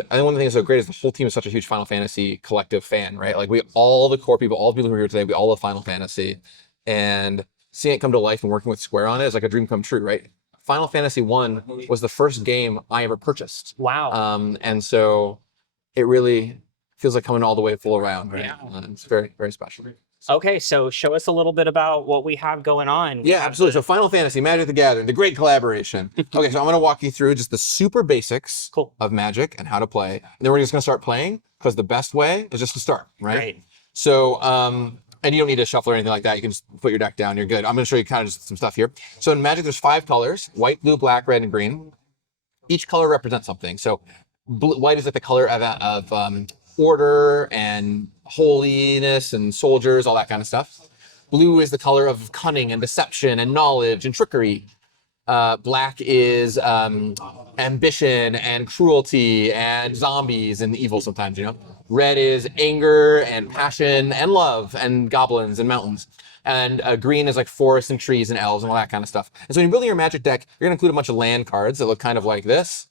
And I think one of the things that's so great is the whole team is such a huge Final Fantasy collective fan, right? Like all the core people, all the people who are here today, we all love Final Fantasy. And seeing it come to life and working with Square on it is like a dream come true, right? Final Fantasy 1 was the first game I ever purchased. Wow. And so it really feels like coming all the way full around, right? Yeah. It's very, very special. Okay, so show us a little bit about what we have going on. Yeah, absolutely. So Final Fantasy, Magic the Gathering, the great collaboration. Okay, so I'm going to walk you through just the super basics of Magic and how to play. And then we're just going to start playing because the best way is just to start, right? Great. So, and you don't need to shuffle or anything like that. You can just put your deck down. You're good. I'm going to show you kind of just some stuff here. So in Magic, there's 5 colors: white, blue, black, red, and green. Each color represents something. So white is like the color of order and holiness and soldiers, all that kind of stuff. Blue is the color of cunning and deception and knowledge and trickery. Black is ambition and cruelty and zombies and evil sometimes, you know. Red is anger and passion and love and goblins and mountains. And green is like forests and trees and elves and all that kind of stuff. And so when you're building your Magic deck, you're going to include a bunch of land cards that look kind of like this.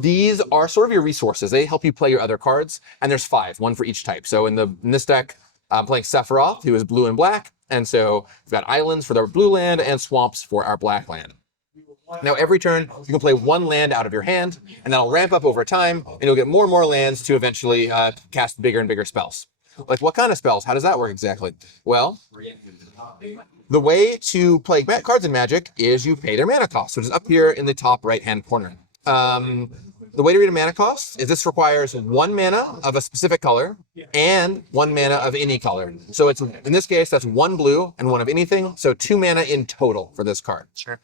These are sort of your resources. They help you play your other cards. And there's 5, 1 for each type. So in this deck, I'm playing Sephiroth, who is blue and black. And so we've got islands for the blue land and swamps for our black land. Now, every turn, you can play 1 land out of your hand, and that'll ramp up over time, and you'll get more and more lands to eventually cast bigger and bigger spells. Like, what kind of spells? How does that work exactly? Well, the way to play cards in Magic is you pay their mana cost, which is up here in the top right-hand corner. The way to read a mana cost is this requires 1 mana of a specific color and 1 mana of any color. So it's, in this case, that's 1 blue and 1 of anything, so 2 mana in total for this card. Sure.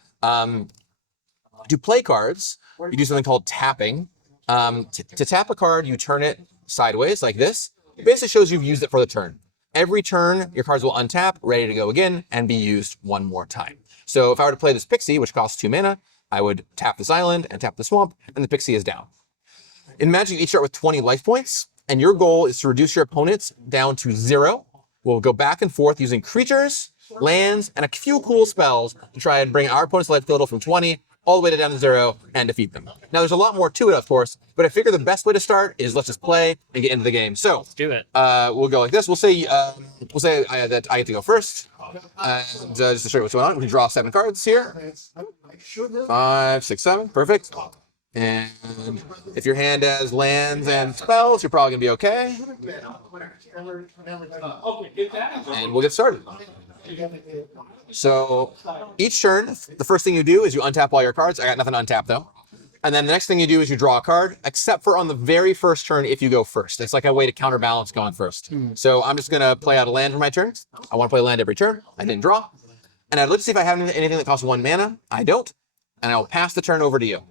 To play cards, you do something called tapping. To tap a card, you turn it sideways like this. It basically shows you've used it for the turn. Every turn, your cards will untap, ready to go again, and be used 1 more time. So if I were to play this Pixie, which costs 2 mana, I would tap this island and tap the swamp, and the Pixie is down. In Magic, you each start with 20 life points, and your goal is to reduce your opponents down to 0. We'll go back and forth using creatures, lands, and a few cool spells to try and bring our opponent's life total from 20 all the way down to 0 and defeat them. Now, there's a lot more to it, of course, but I figure the best way to start is let's just play and get into the game. So let's do it. We'll go like this. We'll say that I get to go first. And just to show you what's going on, we can draw 7 cards here. 5, 6, 7. Perfect. And if your hand has lands and spells, you're probably gonna be okay. And we'll get started. So each turn, the first thing you do is you untap all your cards. I got nothing to untap though. And then the next thing you do is you draw a card, except for on the very first turn if you go first. It's like a way to counterbalance going first. So I'm just gonna play out a land for my turn. I want to play a land every turn. I didn't draw. And I'd look to see if I have anything that costs 1 mana. I don't. And I will pass the turn over to you.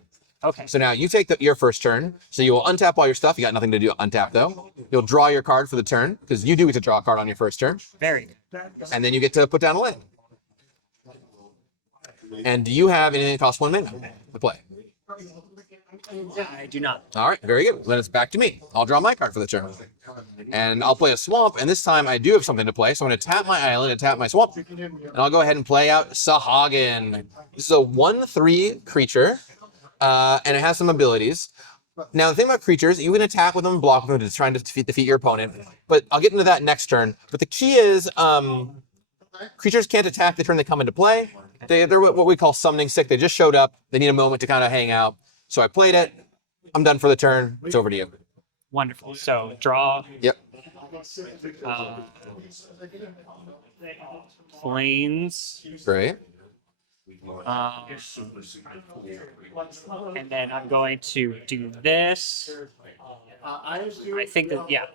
Okay. So now you take your first turn. So you will untap all your stuff. You got nothing to do untap though. You'll draw your card for the turn because you do get to draw a card on your first turn. Very good. And then you get to put down a land. And do you have anything that costs 1 mana to play? I do not. All right, very good. Then it's back to me. I'll draw my card for the turn. And I'll play a swamp, and this time I do have something to play. So I'm going to tap my island and tap my swamp. And I'll go ahead and play out Sahagin. This is a 1/3 creature, and it has some abilities. Now, the thing about creatures, you can attack with them and block with them to try and defeat your opponent. But I'll get into that next turn. But the key is creatures can't attack the turn they come into play. They're what we call summoning sick. They just showed up. They need a moment to kind of hang out. So I played it. I'm done for the turn. It's over to you. Wonderful. So draw. Yep. Planes. Great. And then I'm going to do this. I think that, yeah.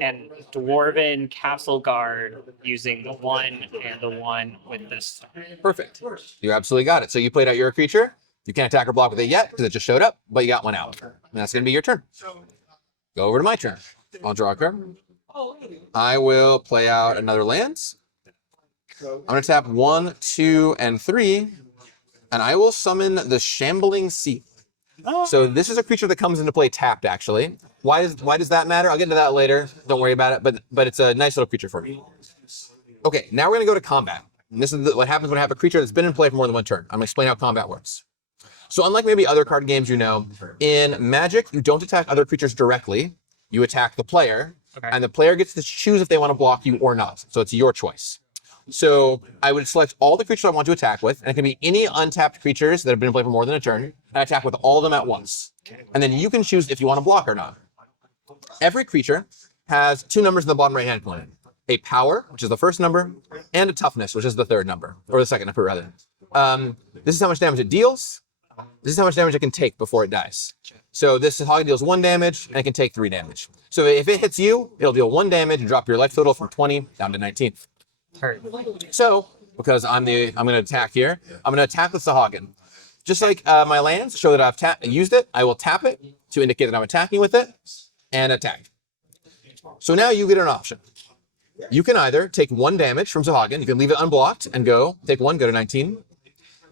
And Dwarven Castle Guard using the 1 and the 1 with this. Perfect. You absolutely got it. So you played out your creature. You can't attack or block with it yet because it just showed up, but you got 1 out. And that's going to be your turn. Go over to my turn. I'll draw a card. I will play out another lands. I'm going to tap 1, 2, and 3, and I will summon the Shambling Sea. So this is a creature that comes into play tapped, actually. Why does that matter? I'll get into that later. Don't worry about it, but it's a nice little creature for me. Okay, now we're going to go to combat. And this is what happens when I have a creature that's been in play for more than 1 turn. I'm going to explain how combat works. So unlike maybe other card games, in Magic, you don't attack other creatures directly. You attack the player, and the player gets to choose if they want to block you or not. So it's your choice. So I would select all the creatures I want to attack with, and it can be any untapped creatures that have been in play for more than a turn, and I attack with all of them at once. And then you can choose if you want to block or not. Every creature has 2 numbers in the bottom right-hand corner. A power, which is the first number, and a toughness, which is the third number, or the second number, rather. This is how much damage it deals. This is how much damage it can take before it dies. So this Hog deals 1 damage, and it can take 3 damage. So if it hits you, it'll deal 1 damage and drop your life total from 20 down to 19. So, because I'm going to attack here, I'm going to attack with Sahagin. Just like my lands show that I've used it, I will tap it to indicate that I'm attacking with it, and attack. So now you get an option. You can either take 1 damage from Sahagin, you can leave it unblocked and take 1, go to 19.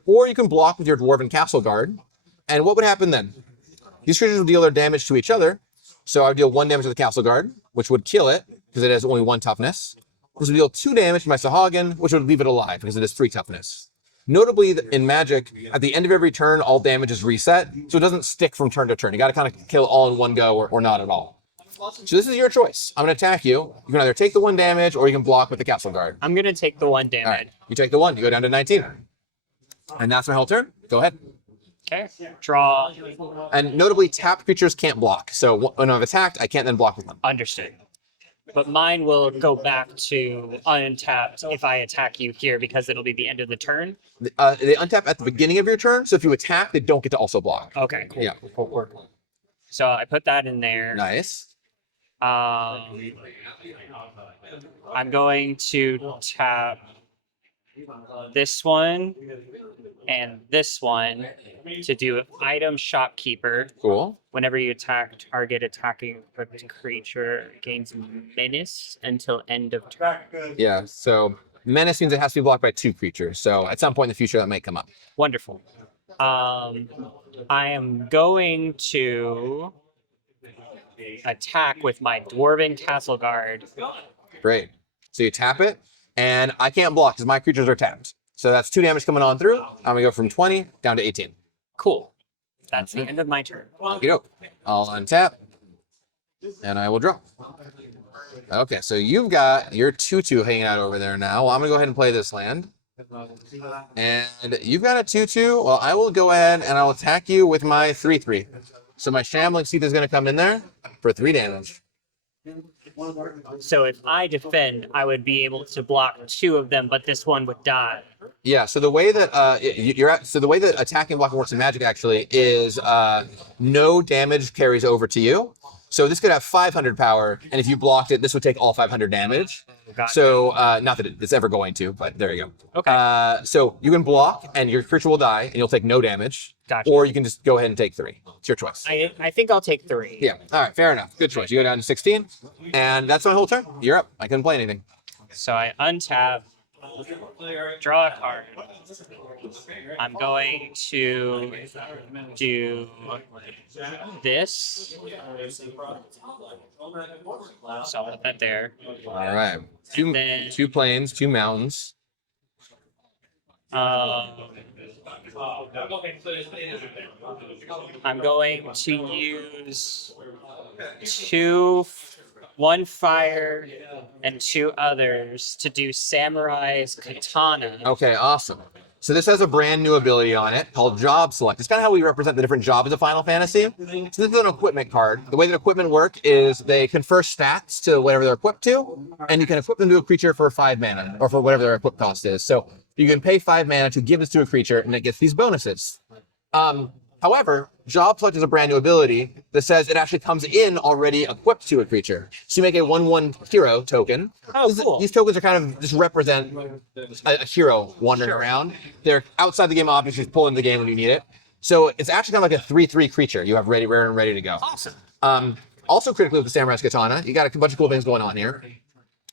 Or you can block with your Dwarven Castle Guard. And what would happen then? These creatures would deal their damage to each other. So I would deal 1 damage to the Castle Guard, which would kill it, because it has only 1 toughness. This would deal 2 damage to my Sahagin, which would leave it alive, because it has 3 toughness. Notably, in Magic, at the end of every turn, all damage is reset, so it doesn't stick from turn to turn. You got to kind of kill all in one go, or not at all. So this is your choice. I'm going to attack you. You can either take the 1 damage, or you can block with the Castle Guard. I'm going to take the 1 damage. All right. You take the 1, you go down to 19. And that's my whole turn. Go ahead. Okay. Draw. And notably, tapped creatures can't block. So when I've attacked, I can't then block with them. Understood. But mine will go back to untapped if I attack you here, because it'll be the end of the turn. They untap at the beginning of your turn, so if you attack, they don't get to also block. Okay, cool. Yeah. Cool. So I put that in there. Nice. I'm going to tap this one and this one to do item shopkeeper. Cool. Whenever you attack, target attacking creature gains menace until end of turn. Yeah, so menace means it has to be blocked by 2 creatures. So at some point in the future, that might come up. Wonderful. I am going to attack with my Dwarven Castle Guard. Great. So you tap it, and I can't block because my creatures are tapped. So that's 2 damage coming on through. I'm going to go from 20 down to 18. Cool. That's the end of my turn. Okey-doke. I'll untap, and I will draw. Okay, so you've got your 2/2 hanging out over there now. Well, I'm going to go ahead and play this land. And you've got a 2/2. Well, I will go ahead and I'll attack you with my 3/3. So my Shambling Seath is going to come in there for 3 damage. So if I defend, I would be able to block 2 of them, but this one would die. Yeah. So the way that the way that attacking and blocking works in Magic actually is no damage carries over to you. So this could have 500 power, and if you blocked it, this would take all 500 damage. Gotcha. So not that it's ever going to, but there you go. Okay. So you can block, and your creature will die, and you'll take no damage. Gotcha. Or you can just go ahead and take 3. It's your choice. I think I'll take 3. Yeah. All right. Fair enough. Good choice. You go down to 16, and that's my whole turn. You're up. I couldn't play anything. So I untap, draw a card. I'm going to do this. So I'll put that there. All right. Two plains, 2 mountains. I'm going to use 1 fire and 2 others to do Samurai's Katana. Okay, awesome. So this has a brand new ability on it called Job Select. It's kind of how we represent the different jobs of Final Fantasy. So this is an equipment card. The way that equipment work is they confer stats to whatever they're equipped to, and you can equip them to a creature for 5 mana, or for whatever their equip cost is. So you can pay 5 mana to give this to a creature, and it gets these bonuses. However, Job Select is a brand new ability that says it actually comes in already equipped to a creature. So you make a 1/1 hero token. Oh, cool. These tokens are kind of just represent a hero wandering around. They're outside the game objects, just pull into the game when you need it. So it's actually kind of like a 3/3 creature you have rare and ready to go. Awesome. Also critically with the Samurai's Katana, you got a bunch of cool things going on here.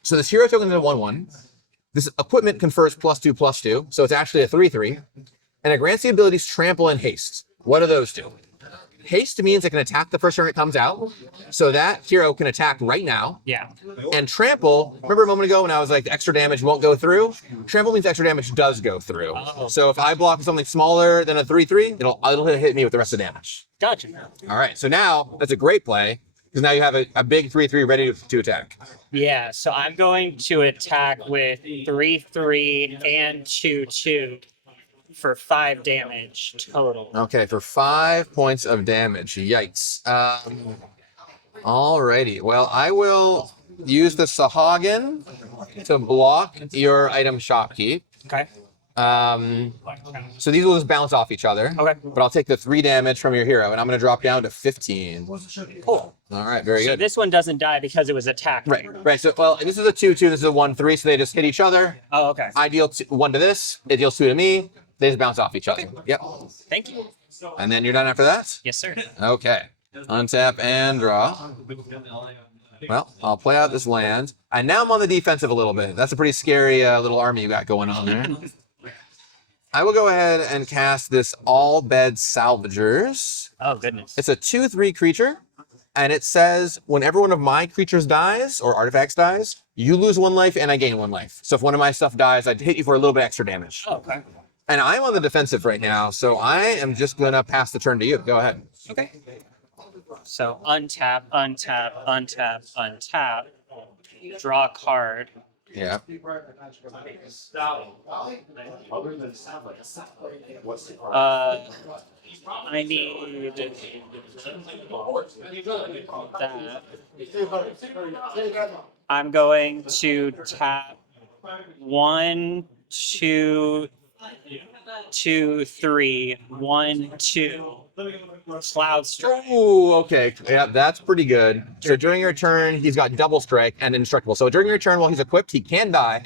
So this hero token is a 1/1. This equipment confers +2/+2, so it's actually a 3/3. And it grants the abilities Trample and Haste. What are those 2? haste means it can attack the first turn it comes out. So that hero can attack right now. Yeah. And trample, remember a moment ago when I was like, the extra damage won't go through? Trample means extra damage does go through. Oh. So if I block something smaller than a 3/3, it'll hit me with the rest of the damage. Gotcha. All right, so now that's a great play, because now you have a big 3/3 ready to attack. Yeah, so I'm going to attack with 3/3 and 2/2 for 5 damage total. Okay, for 5 points of damage. Yikes. Alrighty. Well, I will use the Sahagin to block your item shopkeep. Okay. So these will just bounce off each other. Okay. But I'll take the 3 damage from your hero, and I'm going to drop down to 15. Cool. All right, very So good. this one doesn't die because it was attacked. Right. So, well, this is a 2/2, this is a 1/3, so they just hit each other. Oh, okay. I deal 1 to this, it deals 2 to me. They just bounce off each other. Yep. Thank you. And then you're done after that? Yes, sir. Okay. Untap and draw. Well, I'll play out this land. And now I'm on the defensive a little bit. That's a pretty scary little army you got going on there. I will go ahead and cast this All Bed Salvagers. Oh, goodness. It's a 2/3 creature. And it says, whenever one of my creatures dies, or artifacts dies, you lose 1 life and I gain 1 life. So if one of my stuff dies, I'd hit you for a little bit extra damage. Oh, okay. And I'm on the defensive right now, so I am just going to pass the turn to you. Go ahead. Okay. So untap, untap, untap, untap. Draw a card. Yeah. I need that. I'm going to tap 1, 2, 2, 3, 1, 2. Cloud Strike. Ooh, okay. Yeah, that's pretty good. So during your turn, he's got double strike and indestructible. So during your turn, while he's equipped, he can die,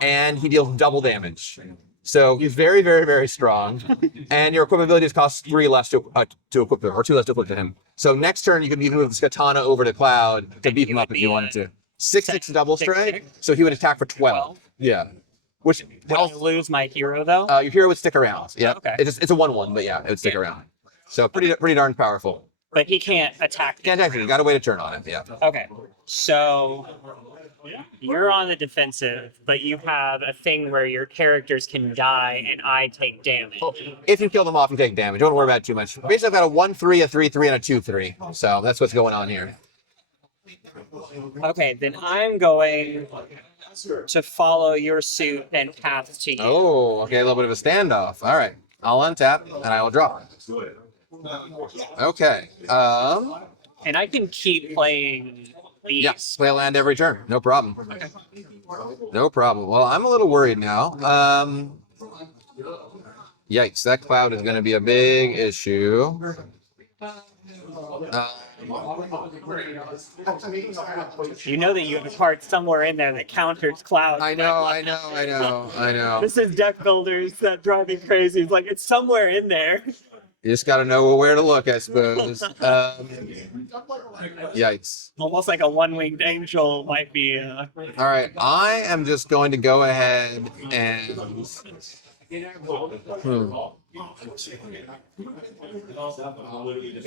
and he deals double damage. So he's very, very, very strong. And your equip abilities cost 3 less to equip him, or 2 less to equip to him. So next turn, you can even move this katana over to Cloud to beat him up if you wanted to. 6/6 double strike. So he would attack for 12. Yeah. Which Would I lose my hero though? your hero would stick around. Yeah. Okay. It's a 1/1, but yeah, it would stick around. So pretty darn powerful. But he can't attack. Can't attack you. Got to wait a turn on it. Yeah. Okay. So you're on the defensive, but you have a thing where your characters can die and I take damage. If you kill them off, you take damage. Don't worry about it too much. Basically, I've got a 1/3, a 3/3, and a 2/3. So that's what's going on here. Okay, then I'm going to follow your suit and path to you. Oh, okay. A little bit of a standoff. All right. I'll untap and I will draw. Okay. And I can keep playing these. Yeah. Play a land every turn. No problem. No problem. Well, I'm a little worried now. Yikes. That cloud is going to be a big issue. You know that you have a card somewhere in there that counters clouds. I know. This is deck builders that drive me crazy. It's like it's somewhere in there. You just got to know where to look, I suppose. Yikes. Almost like a one-winged angel might be. All right. I am just going to go ahead and...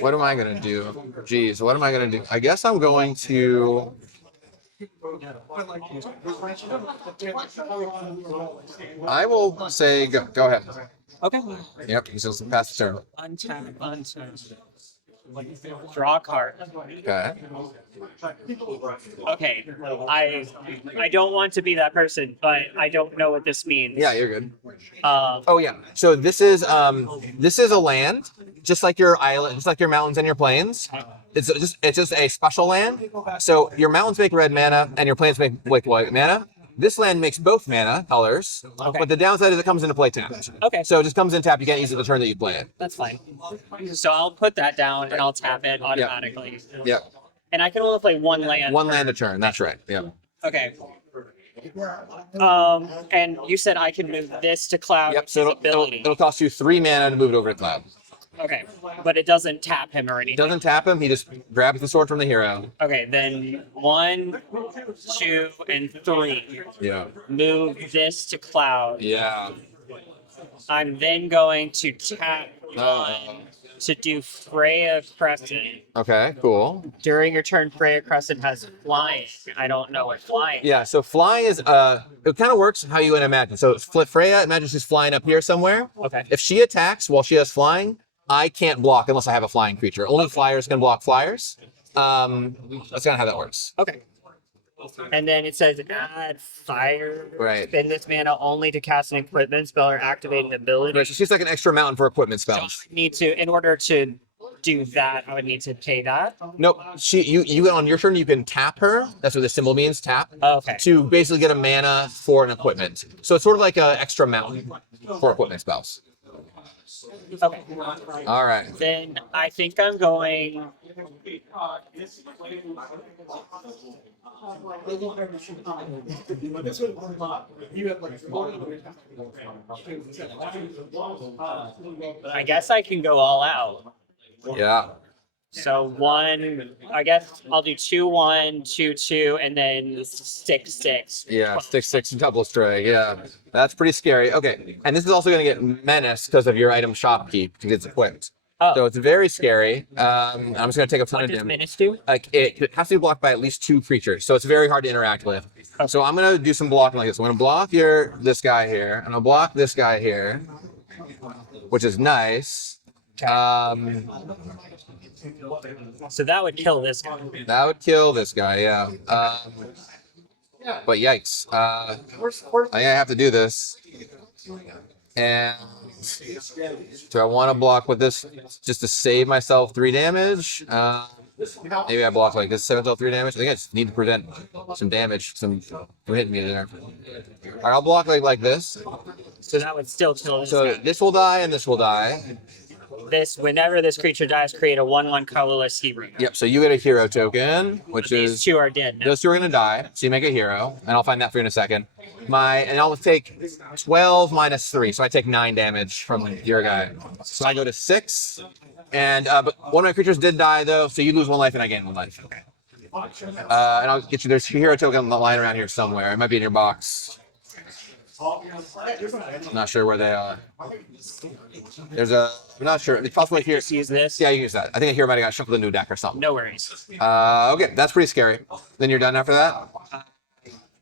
What am I going to do? Jeez, what am I going to do? I guess I'm going to... I will say go ahead. Okay. Yep, he's just pass the turn. Untap. Draw a card. Okay. Okay. I don't want to be that person, but I don't know what this means. Yeah, you're good. Um, Oh yeah. So this is a land, just like your island, just like your mountains and your plains. It's just a special land. So your mountains make red mana and your plains make white mana. This land makes both mana colors, Okay. but the downside is it comes into play tapped. Okay. So it just comes in tapped. You can't use it the turn that you play it. That's fine. So I'll put that down and I'll tap it automatically. Yep. And I can only play one land. One land a turn. That's right. Yep. Okay. And you said I can move this to cloud. Yep. With So his ability. it'll cost you 3 mana to move it over to cloud. Okay. But it doesn't tap him or anything. Doesn't tap him. He just grabs the sword from the hero. Okay, then 1, 2, and 3. Yeah. Move this to cloud. Yeah. I'm then going to tap 1, to do Freya Crescent. Okay, cool. During your turn, Freya Crescent has flying. I don't know what flying. Yeah, so flying is it kind of works how you would imagine. So Freya, imagine she's flying up here somewhere. Okay. If she attacks while she has flying, I can't block unless I have a flying creature. Only flyers can block flyers. That's kind of how that works. Okay. And then it says add fire. Right. Spend this mana only to cast an equipment spell or activate an ability. Right, so she's like an extra mountain for equipment So spells. I need to, in order to do that, I would need to pay that. Nope. You on your turn you can tap her. That's what the symbol means, tap. Okay. To basically get a mana for an equipment. So it's sort of like an extra mountain for equipment spells. Okay. All right. Then I think I'm going. I guess I can go all out. Yeah. So I guess I'll do 2/1, 2/2, and then 6/6. Yeah, 6/6 double strike. Yeah, that's pretty scary. Okay, and this is also going to get menace because of your item shopkeep because it's equipped. Oh. So it's very scary. I'm just going to take a ton What of does damage. Menace do? Like it has to be blocked by at least 2 creatures, so it's very hard to interact with. So I'm going to do some blocking like this. I'm going to block this guy here, and I'll block this guy here, which is nice. So that would kill this guy. That would kill this guy, yeah. But yikes. I think I have to do this. And do I want to block with this just to save myself 3 damage? Maybe I block like this, 7 3 damage. I think I just need to prevent some damage from hitting me there. All right, I'll block like this. So that would still kill this So guy. this will die and this will die. Whenever this creature dies, create a 1/1 colorless hero. Yep, so you get a hero token, which These is... 2 are dead now. Those 2 are going to die, so you make a hero, and I'll find that for you in a second. And I'll take 12 minus 3, so I take 9 damage from your guy. So I go to 6, and but one of my creatures did die though, so you lose 1 life and I gain 1 life. Okay. And I'll get you. There's a hero token lying around here somewhere. It might be in your box. I'm not sure where they are. I'm not sure. It's possible here. Just use this. Yeah, you use that. I think a hero might have got shuffled into a deck or something. No worries. Okay, that's pretty scary. Then you're done after that?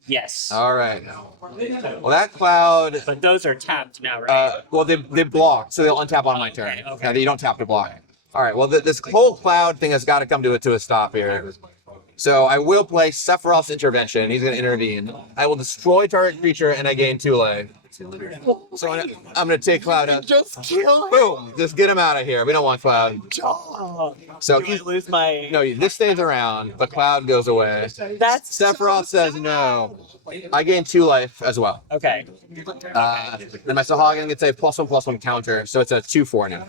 Yes. All right. Well, that cloud. But those are tapped now, right? Well, they block, so they'll untap on my turn. Okay. You don't tap to block. All right. Well, this whole cloud thing has got to come to a stop here. So I will play Sephiroth's Intervention. He's going to intervene. I will destroy target creature, and I gain 2 life. So I'm going to take Cloud out. Just kill him. Boom! Just get him out of here. We don't want Cloud. So Do I lose my? no, this stays around, but Cloud goes away. That's Sephiroth says no. I gain 2 life as well. okay. Then my Sahagin gets a +1/+1 counter, so it's a 2/4 now.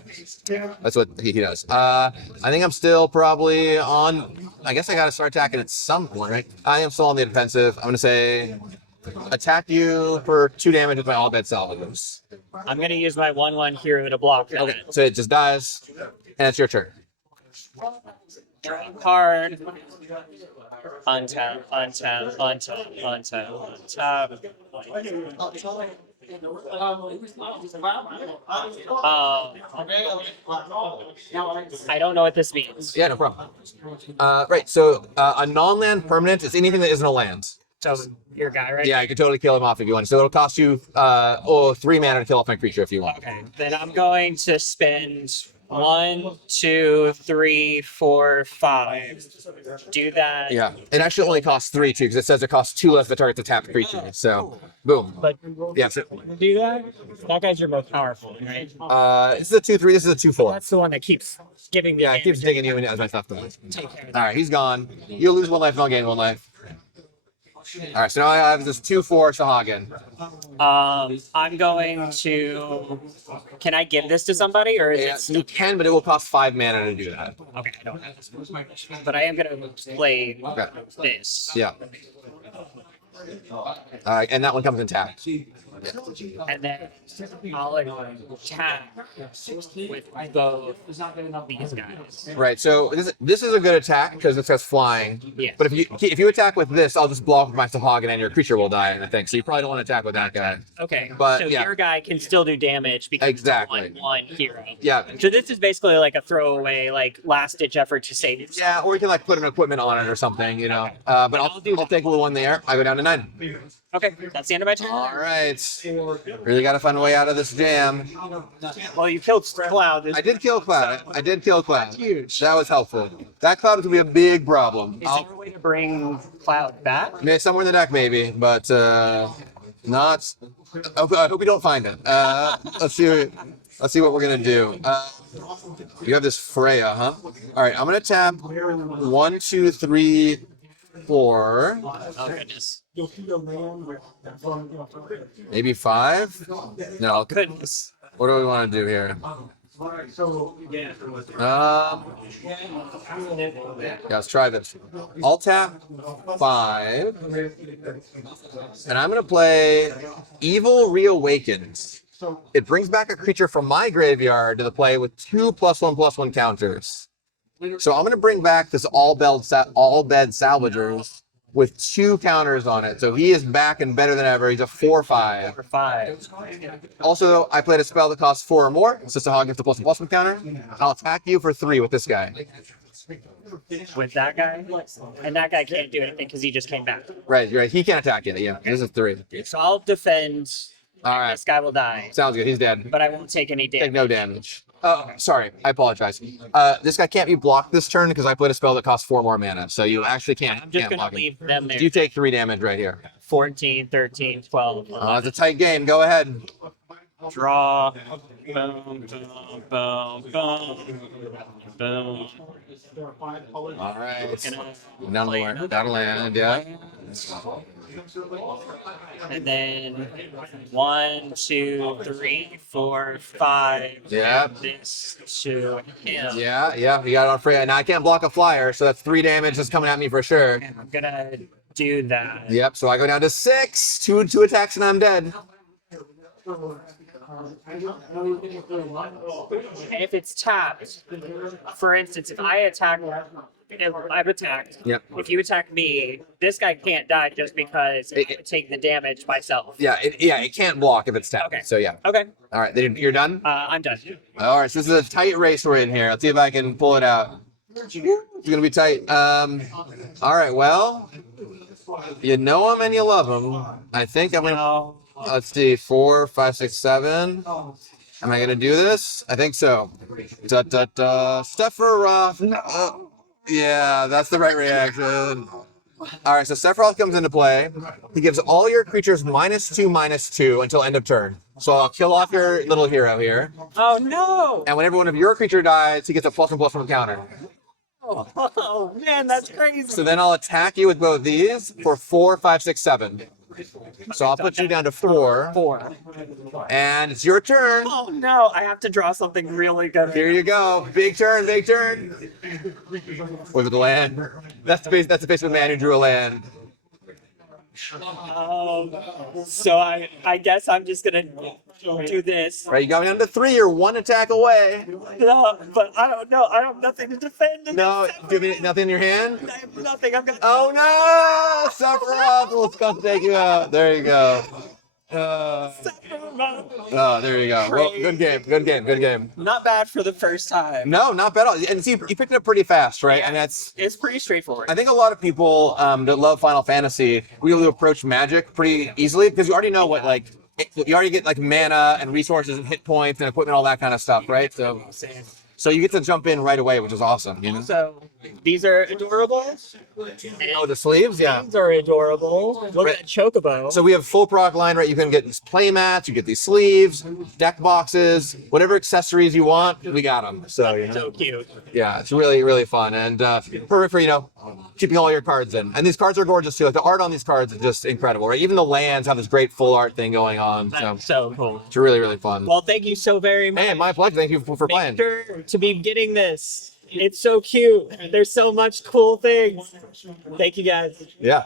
That's what he does. I think I'm still probably on. I guess I got to start attacking at some point, right? I am still on the defensive. I'm going to say attack you for 2 damage with my all bed salvos. I'm gonna use my 1/1 hero to block that. Okay, so it just dies, and it's your turn. Draw a card. Untap, untap, untap, untap, untap. I don't know what this means. Yeah, no problem. Right, so a non-land permanent is anything that isn't a land. So your guy, right? Yeah, you can totally kill him off if you want. So it'll cost you 3 mana to kill off my creature if you want. Okay. Then I'm going to spend 1, 2, 3, 4, 5. Do that. Yeah, it actually only costs 3 too, because it says it costs 2 less to target the tapped creature. So, boom. But Yeah, so, do that. That guy's your most powerful, right? this is a 2/3. This is a 2/4. That's the one that keeps giving me. Yeah, it keeps digging you in as my stuff goes. All right, he's gone. You'll lose 1 life, and I'll gain 1 life. All right, so now I have this 2/4 Sahagin. I'm going to. Can I give this to somebody, or is Yeah, it still? you can, but it will cost 5 mana to do that. Okay, I don't have this. But I am gonna play Okay. this. Yeah. All right, and that one comes intact. And then I'll attack with both these guys. Right. So this is a good attack because it says flying. Yes. But if you attack with this, I'll just block with my Sahagin and your creature will die. I think so. You probably don't want to attack with that guy. Okay. But so yeah. your guy can still do damage because Exactly. it's a 1/1 hero. Yeah. So this is basically like a throwaway, like last ditch effort to save yourself. Yeah, or you can like put an equipment on it or something, you know. But I'll take one there. I go down to 9. Okay, that's the end of my turn. All right. Really got to find a way out of this jam. Well, you killed Cloud. I did kill Cloud. I did kill Cloud. Huge. That was helpful. That Cloud is going to be a big problem. Is there a way to bring Cloud back? Somewhere in the deck, maybe, but not. I hope you don't find it. Let's see. Let's see what we're going to do. You have this Freya, huh? All right, I'm going to tap 1, 2, 3, 4. Oh, goodness. Maybe 5? No. Goodness. What do we want to do here? Yeah, let's try this. I'll tap 5. And I'm going to play Evil Reawakens. It brings back a creature from my graveyard to the play with 2 +1/+1 counters. So I'm going to bring back this all-bed Salvagers with 2 counters on it. So he is back and better than ever. He's a 4/5. For 5. Also, I played a spell that costs 4 or more. So Sahag gets a +1/+1 counter. I'll attack you for 3 with this guy. With that guy? And that guy can't do anything because he just came back. Right. He can't attack you. Yeah, this is 3. So I'll defend. All right. This guy will die. Sounds good. He's dead. But I won't take any damage. Take no damage. Oh, sorry. I apologize. This guy can't be blocked this turn because I played a spell that costs 4 more mana. So you actually can't. I'm just can't going block to him. leave them there. You take 3 damage right here. 14, 13, 12. It's a tight game. Go ahead. Draw. Boom, boom, boom, boom. Boom. All right. Gonna Down play to land. Yeah. And then 1, 2, 3, 4, 5. Yeah. This to him. Yeah. You got it on Freya. Now I can't block a flyer, so that's 3 damage that's coming at me for sure. And I'm gonna do that. Yep. So I go down to 6. 2 attacks and I'm dead. And if it's tapped, for instance, if I attack, if I've attacked. Yep. If you attack me, this guy can't die just because I would take the damage myself. Yeah. It can't block if it's tapped. Okay. So yeah. Okay. All right. You're done. I'm done. All right. So this is a tight race we're in here. Let's see if I can pull it out. It's gonna be tight. All right. Well, you know him and you love him. I think I'm gonna. Let's see. 4, 5, 6, 7. Am I gonna do this? I think so. Sephiroth. Yeah, that's the right reaction. All right. So Sephiroth comes into play. He gives all your creatures -2/-2 until end of turn. So I'll kill off your little hero here. Oh no! And whenever one of your creature dies, he gets a +1/+1 counter. Oh man, that's crazy. So then I'll attack you with both these for 4, 5, 6, 7. So I'll put you down to 4. 4. And it's your turn. Oh no, I have to draw something really good. Here you go. Big turn, big turn. With the land. That's the face of a man who drew a land. So I guess I'm just gonna do this. Right, you got me down to 3. You're 1 attack away. No, but I don't know. I have nothing to defend. No, do you have nothing in your hand? I have nothing. I'm gonna. Oh no! Sephiroth will come take you out. There you go. Oh, there you go. Well, good game. Not bad for the first time. No, not bad at all. And see, you picked it up pretty fast, right? Yeah, And it's pretty straightforward. I think a lot of people that love Final Fantasy really approach Magic pretty easily because you already know what you already get mana and resources and hit points and equipment, all that kind of stuff, right? So you get to jump in right away, which is awesome. You know. So these are adorable. Oh, the sleeves, yeah. These are adorable. Look at that chocobo. So we have full product line, right? You can get these play mats, you get these sleeves, deck boxes, whatever accessories you want, we got them. So, so cute. Yeah, it's really, really fun and perfect for, keeping all your cards in. And these cards are gorgeous too. Like the art on these cards is just incredible, right? Even the lands have this great full art thing going on. That's so cool. It's really, really fun. Well, thank you so very much. Hey, my pleasure. Thank you for playing. Make sure to be getting this. It's so cute. There's so much cool things. Thank you guys. Yeah.